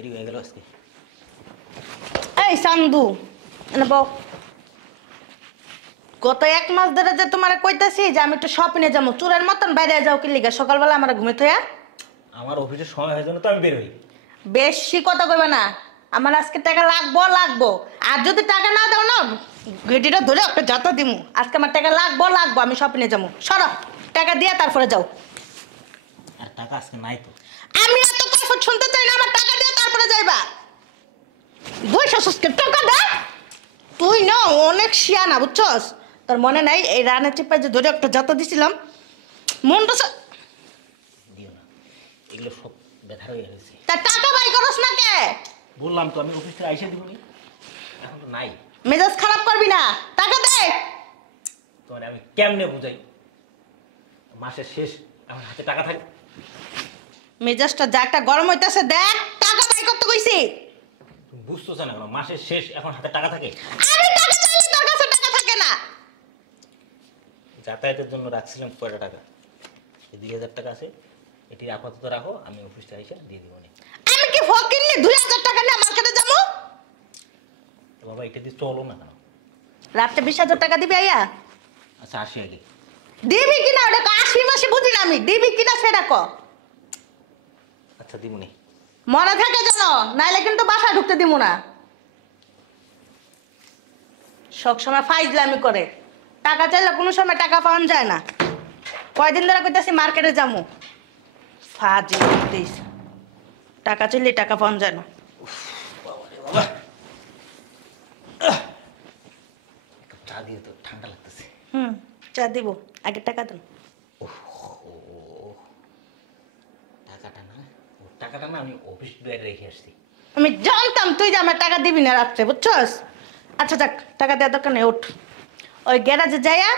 দেরি হয়ে গেল আজকে। এই চান্দু এনে বউ, গত 1 মাস ধরে যে তোমারে কইতাছি যে আমি একটু শপিং এ যাবো, চুরের মতন বাইরে যাও কি লিগা? সকালবেলা আমার ঘুমে থইয়া আমার অফিসের সময় হয়ে জন্য তো আমি বের হই। বেশি কথা কইবা না। আমার আজকে টাকা লাগবো। আর যদি টাকা না দাও না, গেটিটা ধরে একটা যাতা দিমু। আজকে আমার টাকা লাগবো, আমি শপিং এ যাবো। সরো, টাকা দিয়ে তারপরে যাও। আর টাকা আজকে নাই তো। আমি এত কথা শুনতে চাই না, আমার টাকা দিয়ে তারপরে যাইবা। বৈশাখকে টাকা দে। তুই না অনেক শিয়ানা, বুঝছস? তোর মনে নাই এই রানের চিপায় যে ধরে একটা যাতা দিছিলাম, মনটা দিও না, এগুলো সব ব্যথা হয়ে গেছে। তা টাকা বাই করস না কে? বললাম তো আমি অফিস থেকে আইসা দিব নি, এখন তো নাই। মেজাজ খারাপ করবি না, টাকা দে। তোমার আমি কেমনে বুঝাই? মাসের শেষ, আমার হাতে টাকা থাকে। মেজাজটা যা একটা গরম হইতাছে, দেখ টাকা বাই করতে কইছি। তুমি বুঝতেছ না কেন? মাসের শেষ, এখন হাতে টাকা থাকে। আমি টাকা চাইলে তোর কাছে টাকা থাকে না। যাতায়াতের জন্য রাখছিলাম কয়টা টাকা, এই 2000 টাকা আছে, এটি আপাতত রাখো, আমি অফিস থেকে আইসা দিয়ে দিব নি। আমি কি ফকির নি 2000 টাকা নিয়ে মার্কেটে যাবো? তো বাবা এটা দিয়ে চলো না কেন? রাতে 20,000 টাকা দিবি আইয়া? আচ্ছা আসি আগে। দিবি কিনা ওটা 80 মাসে বুঝি না আমি, দিবি কিনা সেটা ক। আচ্ছা দিবনি। মনে থাকে যেন, নাইলে কিন্তু বাসায় ঢুকতে দিব না। সবসময় ফাইজলামি করে, টাকা চাইলে কোনো সময় টাকা পাওয়া যায় না। কয়দিন ধরে কইতাছি মার্কেটে যাবো, ফাজি দিস। টাকা চাইলে টাকা পাওয়া যায় না। বাবা রে বাবা, চা দিয়ে তো ঠান্ডা লাগতেছে। চা দিব, আগে টাকা দেন। টাকাটা না আমি অফিস বাইরে রেখে আসছি। আমি জানতাম তুই যে আমার টাকা দিবি না রাত্রে, বুঝছস? আচ্ছা যাক, টাকা দেওয়ার দরকার নেই, ওঠ। ওই গ্যারাজে যাইয়া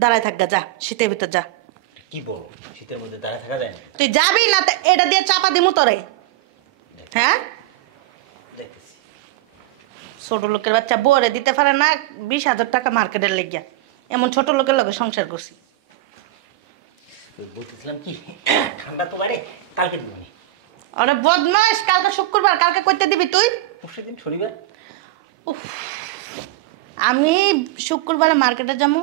দাঁড়ায় থাকগা, যা, শীতের ভিতর যা। কি বলো, শীতের মধ্যে দাঁড়ায় থাকা যায় না? তুই যাবি না, এটা দিয়ে চাপা দিমু তোরে। হ্যাঁ, দেখতেছি। ছোট লোকের বাচ্চা বরে দিতে পারে না 20,000 টাকা মার্কেটের লেগিয়া। এমন ছোট লোকের লগে সংসার করছি। বলতেছিলাম কি, ঠান্ডা তো বাইরে, কালকে দিবনি। আরে বদমাস, কালকে শুক্রবার, কালকে কইতে দিবি তুই? পরশু দিন শনিবার। উফ, আমি শুক্রবারে মার্কেটে যাবো,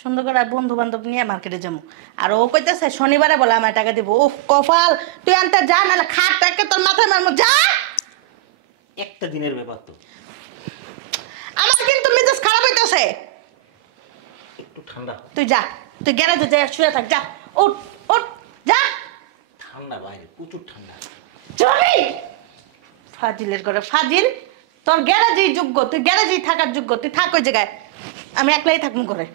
সুন্দর করে বন্ধু বান্ধব নিয়ে মার্কেটে যাবো। আর ও কইতেছে শনিবারে বলে আমার টাকা দিব। উফ কপাল, তুই আনতে যা, নাহলে খাট টাকে তোর মাথায় মারমু, যা। একটা দিনের ব্যাপার তো। আমার কিন্তু মেজাজ খারাপ হইতেছে। একটু ঠান্ডা। তুই যা, তুই গ্যারেজে যা, শুয়ে থাক, যা। উঠ উঠ, যা। ঠান্ডা বাইরে, প্রচুর ঠান্ডা। চলি ফাজিলের ঘরে ফাজিল। তোর গ্যারেজেই যোগ্য, তুই গ্যারেজেই থাকার যোগ্য, তুই থাক ওই জায়গায়। আমি একলাই থাকবো ঘরে।